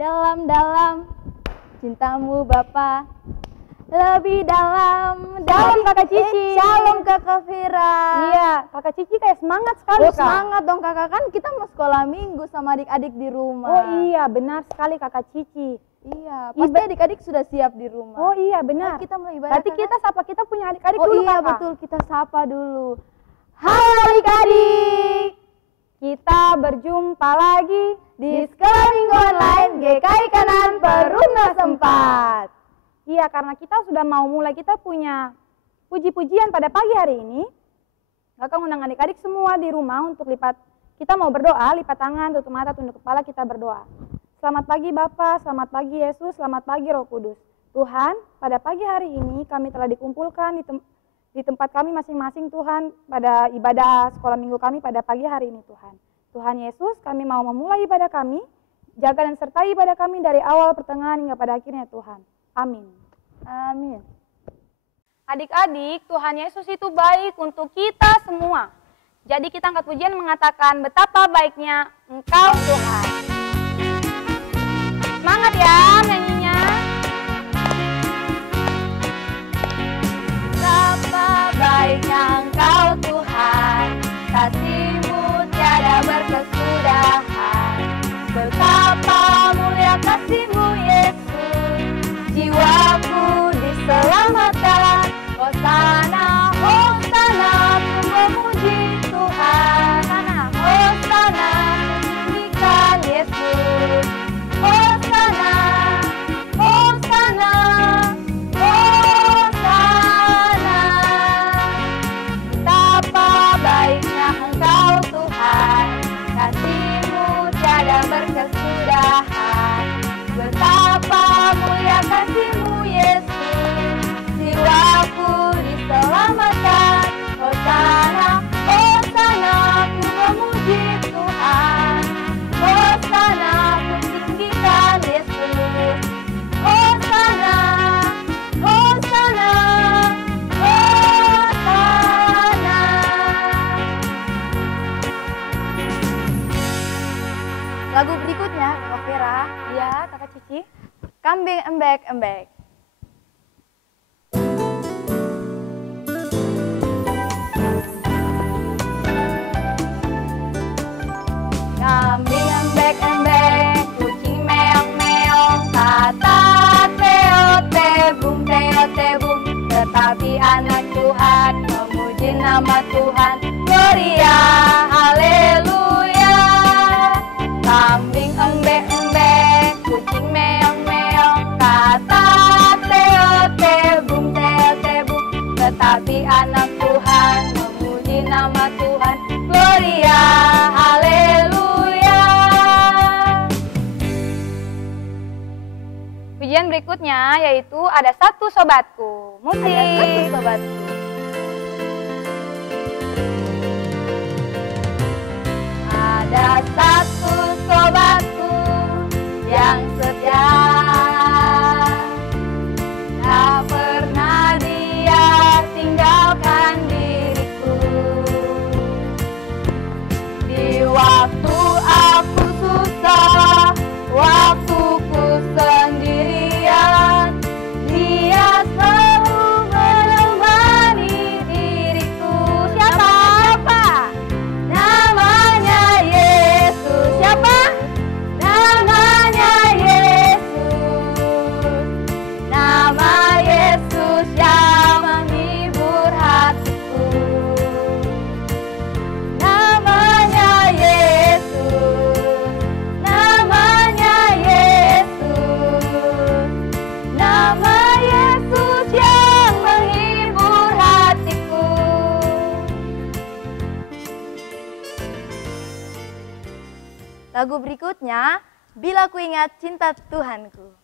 dalam cintamu Bapa, lebih dalam Kakak Cici. Shalom Kakak Vira. Iya, Kakak Cici kayak semangat sekali, Kak. Semangat dong Kakak, kan kita mau sekolah minggu sama adik-adik di rumah. Oh iya, benar sekali Kakak Cici. Iya, pasti adik-adik sudah siap di rumah. Oh iya, benar. Kita mulai ibadah. Berarti kita sapa, kita punya adik-adik dulu, dulu, iya, Kakak. Betul, kita sapa dulu. Halo adik-adik. Kita berjumpa lagi di Sekolah Minggu Online GKI Kanan Perumna Sempat. Iya, karena kita sudah mau mulai, kita punya puji-pujian pada pagi hari ini. Kakak undang adik-adik semua di rumah untuk kita mau berdoa, lipat tangan, tutup mata, tunduk kepala, kita berdoa. Selamat pagi Bapa, selamat pagi Yesus, selamat pagi Roh Kudus. Tuhan, pada pagi hari ini kami telah dikumpulkan di tempat kami masing-masing Tuhan, pada ibadah sekolah minggu kami pada pagi hari ini Tuhan. Tuhan Yesus, kami mau memulai ibadah kami, jaga dan sertai ibadah kami dari awal, pertengahan, hingga pada akhirnya Tuhan. Amin. Amin. Adik-adik, Tuhan Yesus itu baik untuk kita semua. Jadi kita angkat pujian mengatakan betapa baiknya Engkau Tuhan. Semangat ya nyanyinya. Betapa baiknya Engkau Tuhan, kasih-Mu tiada berkesudahan. Betapa mulia kasih-Mu Yesus, jiwaku diselamatkan. Hosana, Hosana, ku memuji Tuhan. Hosana, tinggikan Yesus. Hosana, Hosana, Hosana. Betapa baiknya Engkau Tuhan, kasih-Mu tiada berkesudahan. Betapa mulia kasih-Mu Yesus, jiwaku diselamatkan. Hosana, Hosana, ku memuji Tuhan. Hosana, ku tinggikan Yesus. Hosana, Hosana, Hosana. Lagu berikutnya, Kak Vera. Iya, Kakak Cici. Kambing embek-embek. Kambing embek-embek, kucing meong-meong, kata teo-tebung, teo-tebung. Tetapi anak Tuhan memuji nama Tuhan, Gloria, haleluya. Kambing embek-embek, kucing meong-meong, kata teo-tebung, teo-tebung. Tetapi anak Tuhan memuji nama Tuhan, Gloria, haleluya. Pujian berikutnya yaitu Ada Satu Sobatku. Musik. Ada satu sobatku. Ada satu sobatku yang setia, tak pernah dia tinggalkan diriku. Di waktu aku susah, waktuku sendirian, dia selalu menemani diriku. Siapa? Namanya Yesus. Siapa? Namanya Yesus. Nama Yesus yang menghibur hatiku. Namanya Yesus. Namanya Yesus. Nama Yesus yang menghibur hatiku. Lagu berikutnya, Bila Ku Ingat Cinta Tuhanku.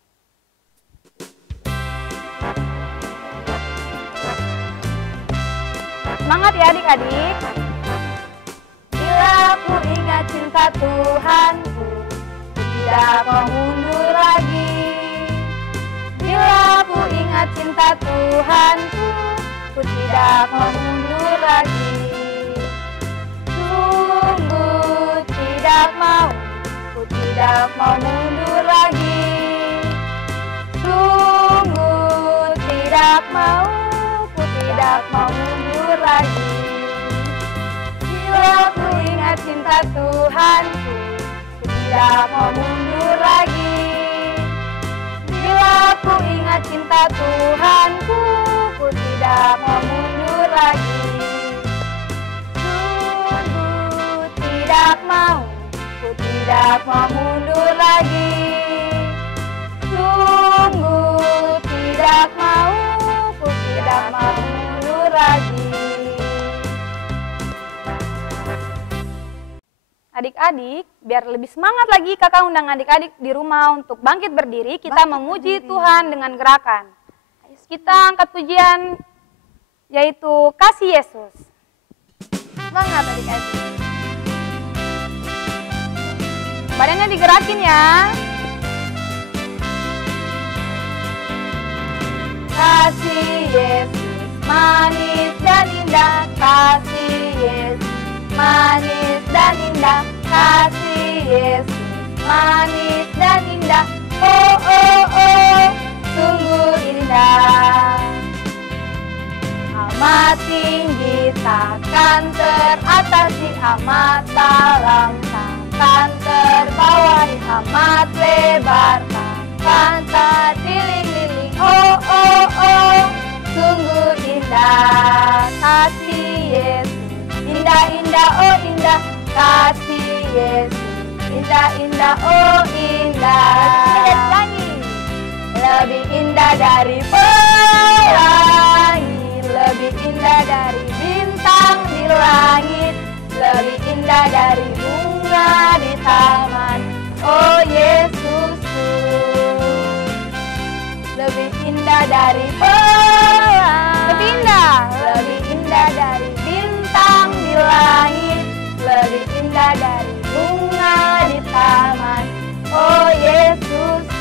Semangat ya adik-adik. Bila ku ingat cinta Tuhanku, ku tidak mau mundur lagi. Bila ku ingat cinta Tuhanku, ku tidak mau mundur lagi. Sungguh tidak mau, ku tidak mau mundur lagi. cinta Tuhanku, ku tidak mau mundur lagi. Bila ku ingat cinta Tuhanku, ku tidak mau mundur lagi. Sungguh tidak mau, ku tidak mau mundur lagi. Sungguh tidak mau, ku tidak mau mundur lagi. Adik-adik, biar lebih semangat lagi kakak undang adik-adik di rumah untuk bangkit berdiri, kita memuji Tuhan dengan gerakan. Kita angkat pujian yaitu Kasih Yesus. Semangat adik-adik. Badannya digerakin ya. Kasih Yesus manis dan indah, kasih Yesus manis dan indah, kasih Yesus manis dan indah. Oh oh oh, sungguh indah. Amat tinggi takkan teratasi, amat dalam takkan terbawahi, amat lebar takkan terdilih-liling. Oh oh oh, sungguh indah kasih Yesus, indah-indah oh indah kasih Yesus, indah-indah oh indah. Lebih indah dari pelangi, lebih indah dari bintang di langit, lebih indah dari bunga di taman. Oh Yesusku, lebih indah dari pelangi, lebih indah dari bintang di langit, lebih indah dari bunga di taman. Oh Yesusku.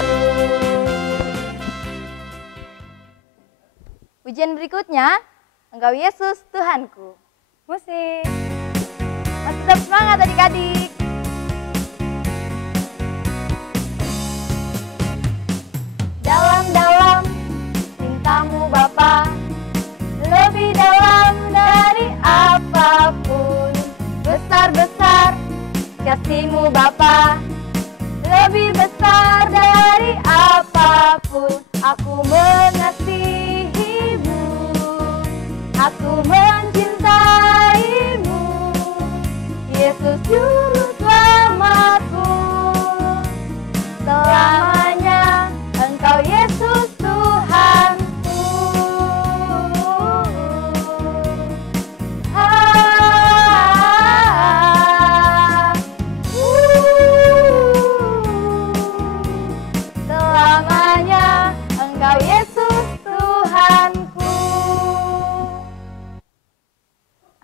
Pujian berikutnya, Engkau Yesus Tuhanku. Musik. Masih tetap semangat adik-adik. Dalam-dalam cintamu Bapa, lebih dalam dari apapun. Besar-besar kasihmu Bapa, lebih besar dari apapun. Aku mengasihimu, aku mencintaimu, Yesus Juru Selamatku. Selamanya Engkau Yesus Tuhanku. Selamanya Engkau Yesus Tuhanku.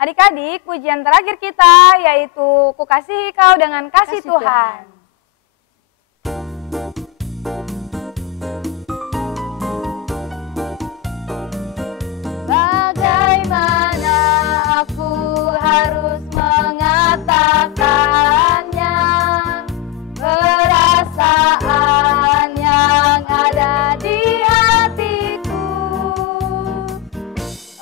Adik-adik, pujian terakhir kita yaitu Ku kasihi kau dengan kasih Tuhan. Bagaimana aku harus mengatakannya, perasaan yang ada di hatiku.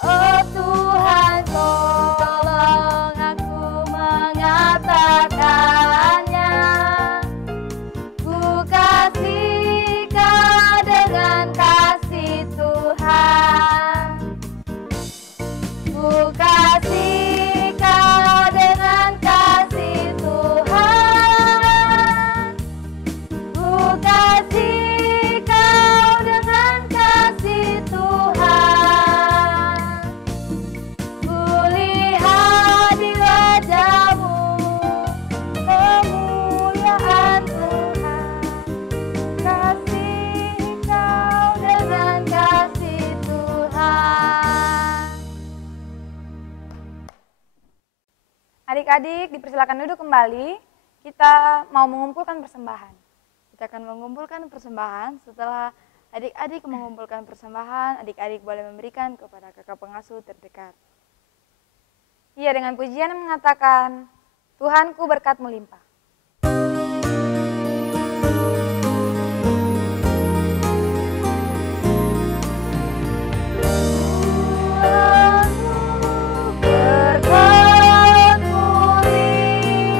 Oh Tuhan, tolong aku mengatakannya. Ku kasih kau dengan kasih Tuhan. Ku kasih kau dengan kasih Tuhan. Ku kasih kau dengan kasih Tuhan. Ku lihat di wajahmu kemuliaan Tuhan. Kasih kau dengan kasih Tuhan. Adik-adik, dipersilakan duduk kembali. Kita mau mengumpulkan persembahan. Kita akan mengumpulkan persembahan. Setelah adik-adik mengumpulkan persembahan, adik-adik boleh memberikan kepada kakak pengasuh terdekat. Iya, dengan pujian yang mengatakan, Tuhanku berkat melimpah. Berkat melimpah.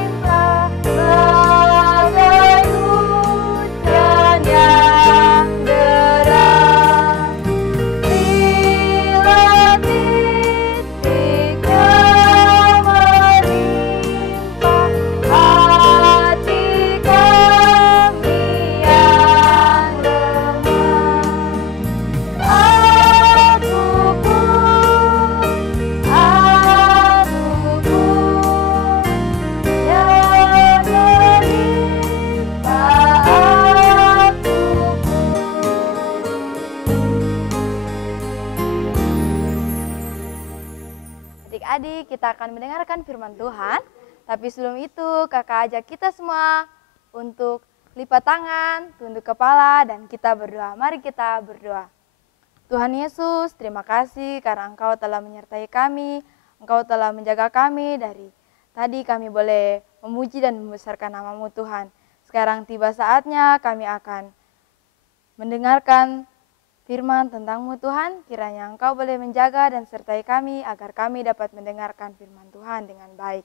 kita akan mendengarkan firman Tuhan. Tapi sebelum itu, kakak ajak kita semua untuk lipat tangan, tunduk kepala, dan kita berdoa. Mari kita berdoa. Tuhan Yesus, terima kasih karena Engkau telah menyertai kami, Engkau telah menjaga kami dari tadi kami boleh memuji dan membesarkan nama-Mu Tuhan. Sekarang tiba saatnya kami akan mendengarkan firman tentang-Mu Tuhan. Kiranya Engkau boleh menjaga dan sertai kami agar kami dapat mendengarkan firman Tuhan dengan baik.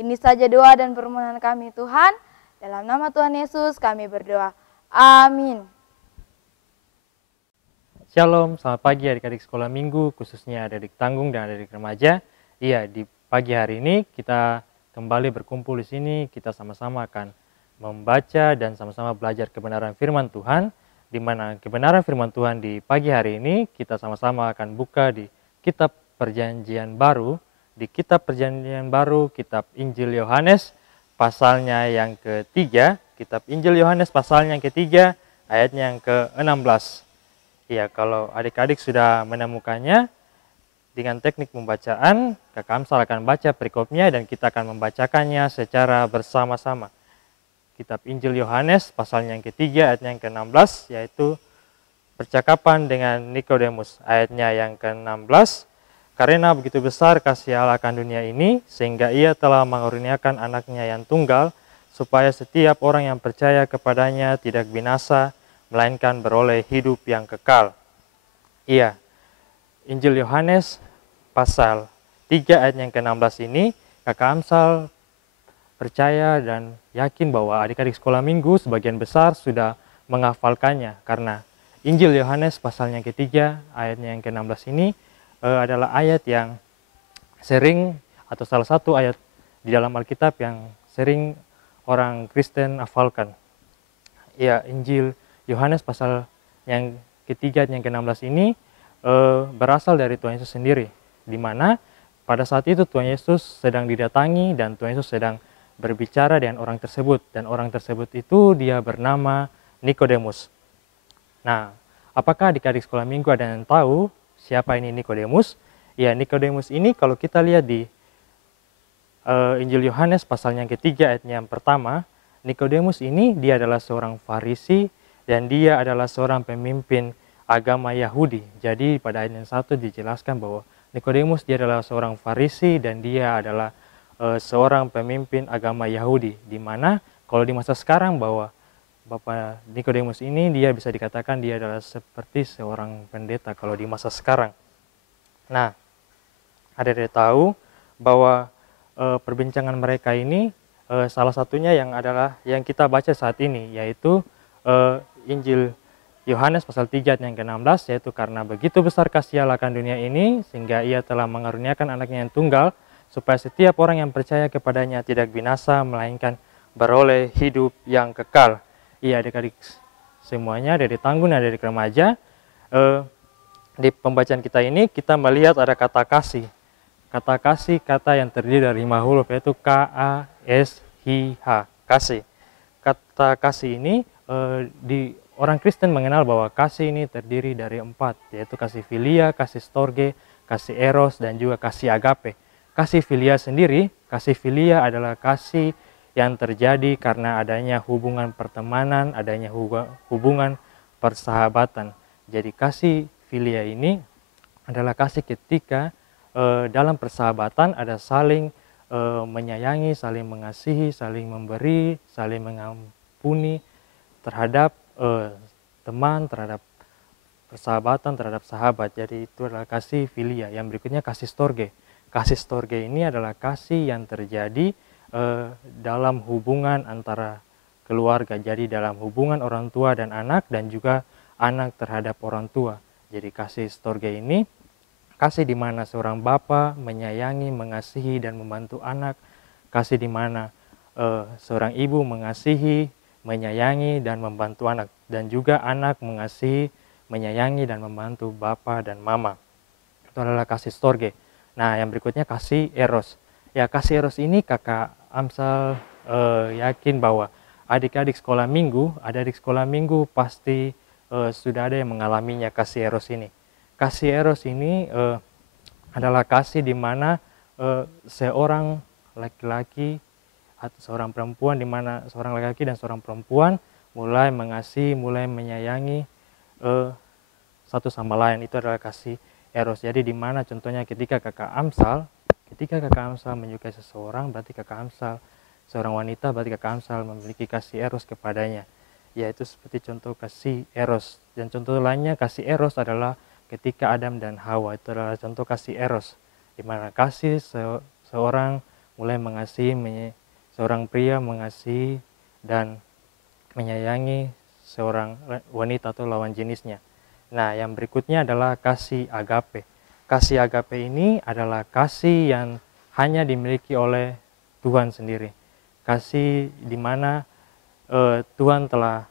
Ini saja doa dan permohonan kami Tuhan. Dalam nama Tuhan Yesus kami berdoa. Amin. Shalom, selamat pagi adik-adik sekolah minggu, khususnya adik-adik tanggung dan adik-adik remaja. Iya, di pagi hari ini kita kembali berkumpul di sini, kita sama-sama akan membaca dan sama-sama belajar kebenaran firman Tuhan, di mana kebenaran firman Tuhan di pagi hari ini kita sama-sama akan buka di kitab Perjanjian Baru, di kitab Perjanjian Baru, kitab Injil Yohanes, pasalnya yang ketiga, kitab Injil Yohanes pasalnya yang ketiga, ayatnya yang ke-16. Ya, kalau adik-adik sudah menemukannya, dengan teknik pembacaan, Kakak Amsal akan baca perikopnya dan kita akan membacakannya secara bersama-sama. Kitab Injil Yohanes, pasalnya yang ketiga, ayatnya yang ke-16, yaitu percakapan dengan Nikodemus, ayatnya yang ke-16. Karena begitu besar kasih Allah akan dunia ini, sehingga ia telah mengaruniakan anaknya yang tunggal, supaya setiap orang yang percaya kepadanya tidak binasa, melainkan beroleh hidup yang kekal. Iya, Injil Yohanes pasal 3 ayat yang ke-16 ini, Kakak Amsal percaya dan yakin bahwa adik-adik sekolah minggu sebagian besar sudah menghafalkannya, karena Injil Yohanes pasalnya ketiga ayatnya yang ke-16 ini adalah ayat yang sering, atau salah satu ayat di dalam Alkitab yang sering orang Kristen hafalkan. Ya, Injil Yohanes pasal yang ketiga yang ke-16 ini berasal dari Tuhan Yesus sendiri, di mana pada saat itu Tuhan Yesus sedang didatangi dan Tuhan Yesus sedang berbicara dengan orang tersebut, dan orang tersebut itu dia bernama Nikodemus. Nah, apakah adik-adik sekolah minggu ada yang tahu siapa ini Nikodemus? Ya, Nikodemus ini kalau kita lihat di Injil Yohanes pasal yang ketiga ayatnya yang pertama, Nikodemus ini dia adalah seorang Farisi dan dia adalah seorang pemimpin agama Yahudi. Jadi pada ayat yang 1 dijelaskan bahwa Nikodemus dia adalah seorang Farisi dan dia adalah seorang pemimpin agama Yahudi. Di mana kalau di masa sekarang bahwa Bapak Nikodemus ini dia bisa dikatakan dia adalah seperti seorang pendeta kalau di masa sekarang. Nah, ada tahu bahwa perbincangan mereka ini salah satunya yang adalah yang kita baca saat ini, yaitu Injil Yohanes pasal 3 ayat yang ke-16, yaitu karena begitu besar kasih Allah akan dunia ini, sehingga ia telah mengaruniakan anaknya yang tunggal, supaya setiap orang yang percaya kepadanya tidak binasa, melainkan beroleh hidup yang kekal. Iya adik-adik semuanya, dari tanggung dan dari remaja, di pembacaan kita ini kita melihat ada kata kasih. Kata kasih, kata yang terdiri dari 5 huruf, yaitu K-A-S-H-H, kasih. Kata kasih ini di orang Kristen mengenal bahwa kasih ini terdiri dari 4, yaitu kasih filia, kasih storge, kasih eros, dan juga kasih agape. Kasih filia sendiri, kasih filia adalah kasih yang terjadi karena adanya hubungan pertemanan, adanya hubungan persahabatan. Jadi kasih filia ini adalah kasih ketika dalam persahabatan ada saling menyayangi, saling mengasihi, saling memberi, saling mengampuni terhadap teman, terhadap persahabatan, terhadap sahabat. Jadi itu adalah kasih filia. Yang berikutnya kasih storge. Kasih storge ini adalah kasih yang terjadi dalam hubungan antara keluarga. Jadi dalam hubungan orang tua dan anak, dan juga anak terhadap orang tua. Jadi kasih storge ini kasih di mana seorang bapa menyayangi, mengasihi, dan membantu anak. Kasih di mana seorang ibu mengasihi, menyayangi, dan membantu anak. Dan juga anak mengasihi, menyayangi, dan membantu bapa dan mama. Itu adalah kasih storge. Nah, yang berikutnya kasih eros. Ya, kasih eros ini Kakak Amsal yakin bahwa adik-adik sekolah minggu, adik-adik sekolah minggu pasti sudah ada yang mengalaminya kasih eros ini. Kasih eros ini adalah kasih di mana seorang laki-laki atau seorang perempuan, di mana seorang laki-laki dan seorang perempuan mulai mengasihi, mulai menyayangi satu sama lain. Itu adalah kasih eros. Jadi di mana contohnya ketika kakak Amsal menyukai seseorang, berarti kakak Amsal seorang wanita, berarti kakak Amsal memiliki kasih eros kepadanya. Yaitu seperti contoh kasih eros. Dan contoh lainnya kasih eros adalah ketika Adam dan Hawa. Itu adalah contoh kasih eros, di mana kasih seorang mulai mengasihi, seorang pria mengasihi dan menyayangi seorang wanita atau lawan jenisnya. Nah, yang berikutnya adalah kasih agape. Kasih agape ini adalah kasih yang hanya dimiliki oleh Tuhan sendiri. Kasih di mana Tuhan telah,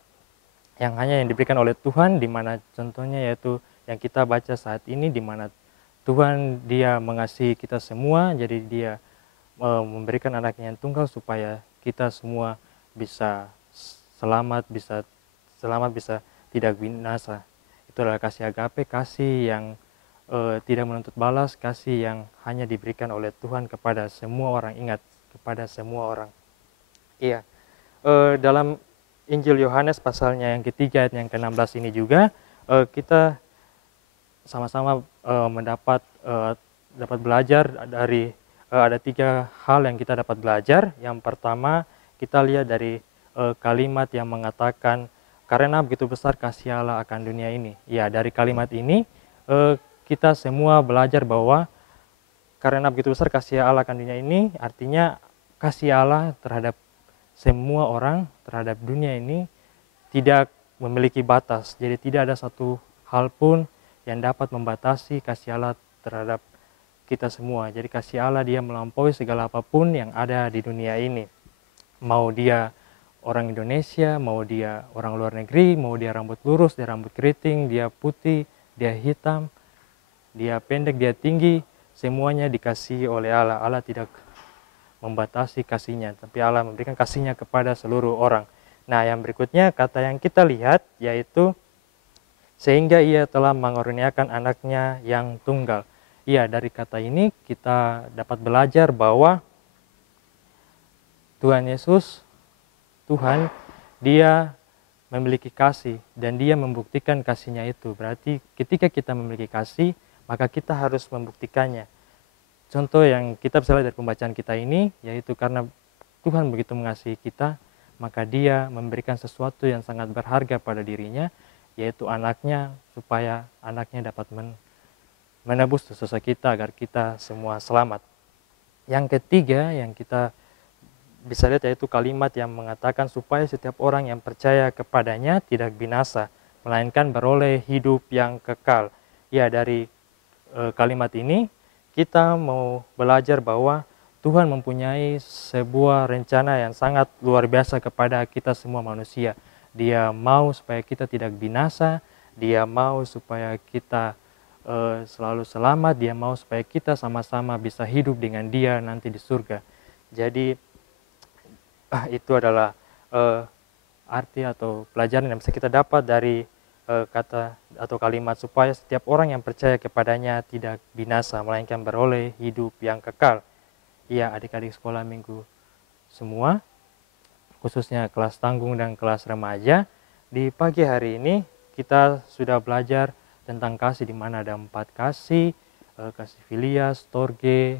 yang hanya yang diberikan oleh Tuhan, di mana contohnya yaitu yang kita baca saat ini, di mana Tuhan dia mengasihi kita semua, jadi dia memberikan anaknya yang tunggal supaya kita semua bisa selamat, bisa tidak binasa. Itu adalah kasih agape, kasih yang tidak menuntut balas, kasih yang hanya diberikan oleh Tuhan kepada semua orang. Ingat, kepada semua orang. Iya, dalam Injil Yohanes pasalnya yang ketiga ayat yang ke-16 ini juga kita sama-sama dapat belajar dari ada 3 hal yang kita dapat belajar. Yang pertama, kita lihat dari kalimat yang mengatakan karena begitu besar kasih Allah akan dunia ini. Ya, dari kalimat ini kita semua belajar bahwa karena begitu besar kasih Allah akan dunia ini, artinya kasih Allah terhadap semua orang, terhadap dunia ini tidak memiliki batas. Jadi tidak ada satu hal pun yang dapat membatasi kasih Allah terhadap kita semua. Jadi kasih Allah dia melampaui segala apapun yang ada di dunia ini. Mau dia orang Indonesia, mau dia orang luar negeri, mau dia rambut lurus, dia rambut keriting, dia putih, dia hitam, dia pendek, dia tinggi, semuanya dikasihi oleh Allah. Allah tidak membatasi kasihnya, tapi Allah memberikan kasihnya kepada seluruh orang. Nah, yang berikutnya kata yang kita lihat yaitu sehingga ia telah mengaruniakan anaknya yang tunggal. Iya, dari kata ini kita dapat belajar bahwa Tuhan Yesus, Tuhan, dia memiliki kasih dan dia membuktikan kasihnya itu. Berarti ketika kita memiliki kasih, maka kita harus membuktikannya. Contoh yang kita bisa lihat dari pembacaan kita ini, yaitu karena Tuhan begitu mengasihi kita, maka dia memberikan sesuatu yang sangat berharga pada dirinya, yaitu anaknya, supaya anaknya dapat menebus dosa kita agar kita semua selamat. Yang ketiga yang kita bisa lihat yaitu kalimat yang mengatakan supaya setiap orang yang percaya kepadanya tidak binasa, melainkan beroleh hidup yang kekal. Ya, dari kalimat ini kita mau belajar bahwa Tuhan mempunyai sebuah rencana yang sangat luar biasa kepada kita semua manusia. Dia mau supaya kita tidak binasa, dia mau supaya kita selalu selamat, dia mau supaya kita sama-sama bisa hidup dengan dia nanti di surga. Jadi itu adalah arti atau pelajaran yang bisa kita dapat dari kata atau kalimat supaya setiap orang yang percaya kepadanya tidak binasa, melainkan beroleh hidup yang kekal. Iya, adik-adik sekolah minggu semua, khususnya kelas tanggung dan kelas remaja, di pagi hari ini kita sudah belajar tentang kasih, di mana ada 4 kasih, kasih filia, storge,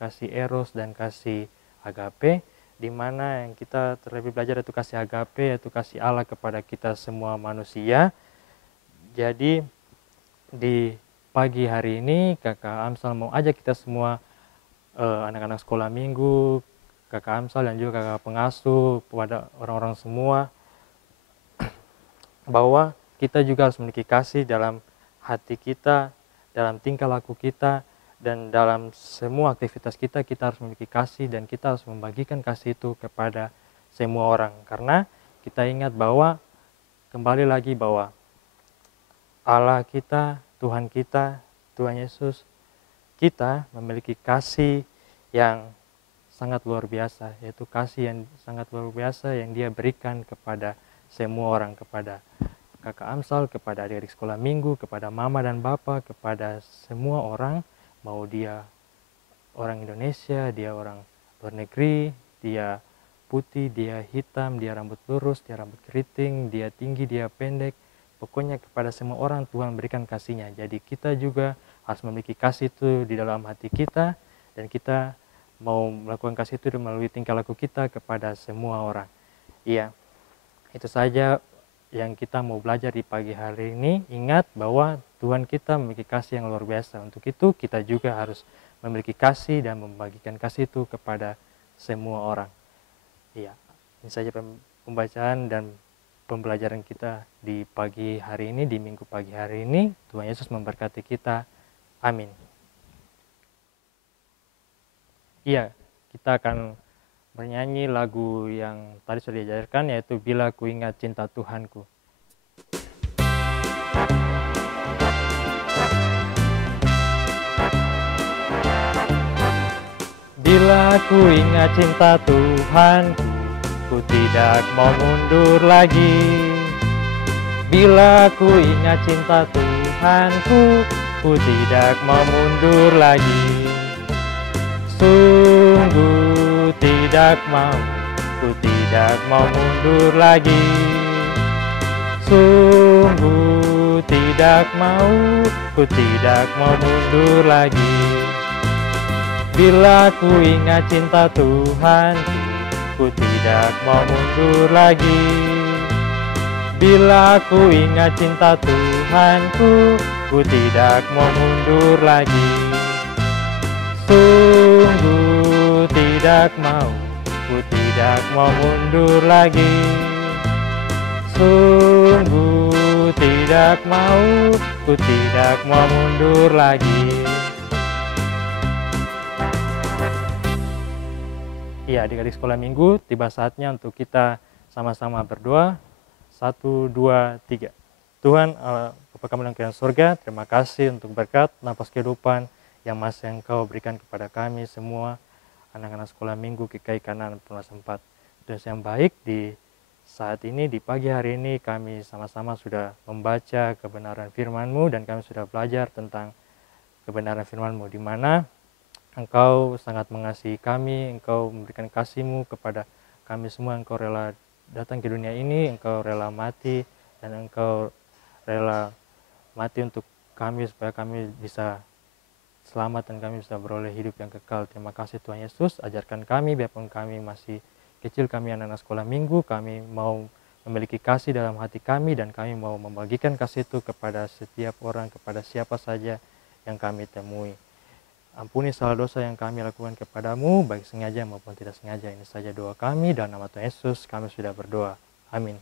kasih eros, dan kasih agape, di mana yang kita terlebih belajar itu kasih agape, yaitu kasih Allah kepada kita semua manusia. Jadi di pagi hari ini kakak Amsal mau ajak kita semua anak-anak sekolah minggu, kakak Amsal dan juga kakak pengasuh, kepada orang-orang semua, bahwa kita juga harus memiliki kasih dalam hati kita, dalam tingkah laku kita, dan dalam semua aktivitas kita, kita harus memiliki kasih dan kita harus membagikan kasih itu kepada semua orang. Karena kita ingat bahwa, kembali lagi bahwa Allah kita, Tuhan Yesus, kita memiliki kasih yang sangat luar biasa, yaitu kasih yang sangat luar biasa yang dia berikan kepada semua orang, kepada kakak Amsal, kepada adik-adik sekolah minggu, kepada mama dan bapa, kepada semua orang, mau dia orang Indonesia, dia orang luar negeri, dia putih, dia hitam, dia rambut lurus, dia rambut keriting, dia tinggi, dia pendek. Pokoknya kepada semua orang Tuhan berikan kasih-Nya. Jadi kita juga harus memiliki kasih itu di dalam hati kita, dan kita mau melakukan kasih itu melalui tingkah laku kita kepada semua orang. Iya, itu saja yang kita mau belajar di pagi hari ini. Ingat bahwa Tuhan kita memiliki kasih yang luar biasa. Untuk itu kita juga harus memiliki kasih dan membagikan kasih itu kepada semua orang. Iya, ini saja pembacaan dan pembelajaran kita di pagi hari ini, di minggu pagi hari ini. Tuhan Yesus memberkati kita. Amin. Iya, kita akan bernyanyi lagu yang tadi sudah diajarkan, yaitu Bila Ku Ingat Cinta Tuhanku. Bila ku ingat cinta Tuhanku, ku tidak mau mundur lagi. Bila ku ingat cinta Tuhanku, ku tidak mau mundur lagi. Sungguh tidak mau, ku tidak mau mundur lagi. Sungguh tidak mau, ku tidak mau mundur lagi. Bila ku ingat cinta Tuhanku, ku tidak mau mundur lagi. Bila ku ingat cinta Tuhanku, ku tidak mau mundur lagi. Sungguh tidak mau, ku tidak mau mundur lagi. Sungguh tidak mau, ku tidak mau mundur lagi. Iya, adik-adik sekolah minggu, tiba saatnya untuk kita sama-sama berdoa. 1, 2, 3. Tuhan, Bapa kami dalam surga, terima kasih untuk berkat, nafas kehidupan yang masih Engkau berikan kepada kami semua, anak-anak sekolah minggu GKI Kanan Penulas 4. Dan yang baik, di saat ini, di pagi hari ini, kami sama-sama sudah membaca kebenaran firman-Mu, dan kami sudah belajar tentang kebenaran firman-Mu, di mana Engkau sangat mengasihi kami, Engkau memberikan kasih-Mu kepada kami semua. Engkau rela datang ke dunia ini, Engkau rela mati, dan Engkau rela mati untuk kami supaya kami bisa selamat dan kami bisa beroleh hidup yang kekal. Terima kasih Tuhan Yesus, ajarkan kami, biarpun kami masih kecil, kami anak-anak sekolah minggu, kami mau memiliki kasih dalam hati kami, dan kami mau membagikan kasih itu kepada setiap orang, kepada siapa saja yang kami temui. Ampuni salah dosa yang kami lakukan kepadamu, baik sengaja maupun tidak sengaja. Ini saja doa kami, dalam nama Tuhan Yesus kami sudah berdoa. Amin.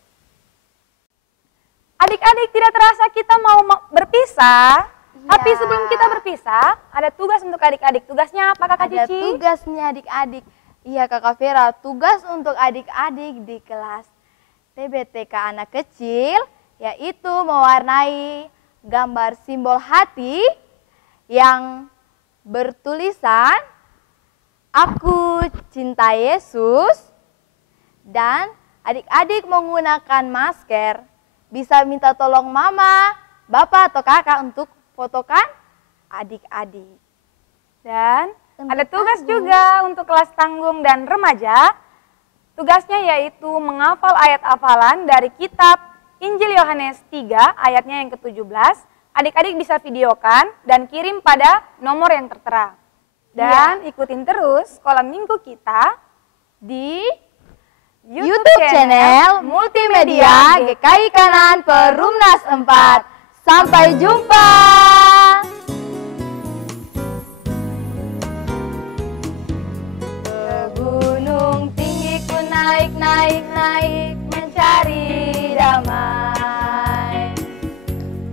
Adik-adik, tidak terasa kita mau berpisah. Ya. Tapi sebelum kita berpisah, ada tugas untuk adik-adik. Tugasnya apa Kakak Cici? Ada tugasnya adik-adik. Iya Kakak Vera, tugas untuk adik-adik di kelas TBTK anak kecil, yaitu mewarnai gambar simbol hati yang bertulisan Aku cinta Yesus, dan adik-adik menggunakan masker. Bisa minta tolong mama, bapak atau kakak untuk fotokan adik-adik. Dan ada tugas juga untuk kelas tanggung dan remaja. Tugasnya yaitu menghafal ayat hafalan dari kitab Injil Yohanes 3 ayatnya yang ke-17. Adik-adik bisa videokan dan kirim pada nomor yang tertera. Dan ikutin terus sekolah minggu kita di YouTube channel Multimedia GKI Kanan Perumnas 4. Sampai jumpa. Ke gunung tinggi ku naik, naik, naik, mencari damai.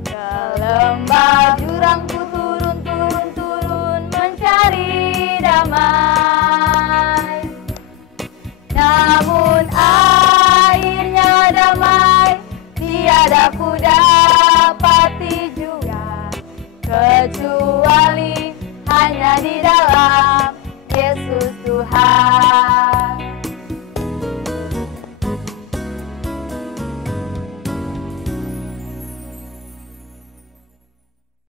Ke lembah jurang ku turun, turun, turun, mencari damai. Namun airnya damai, tiada ku dapati juga, kecuali hanya di dalam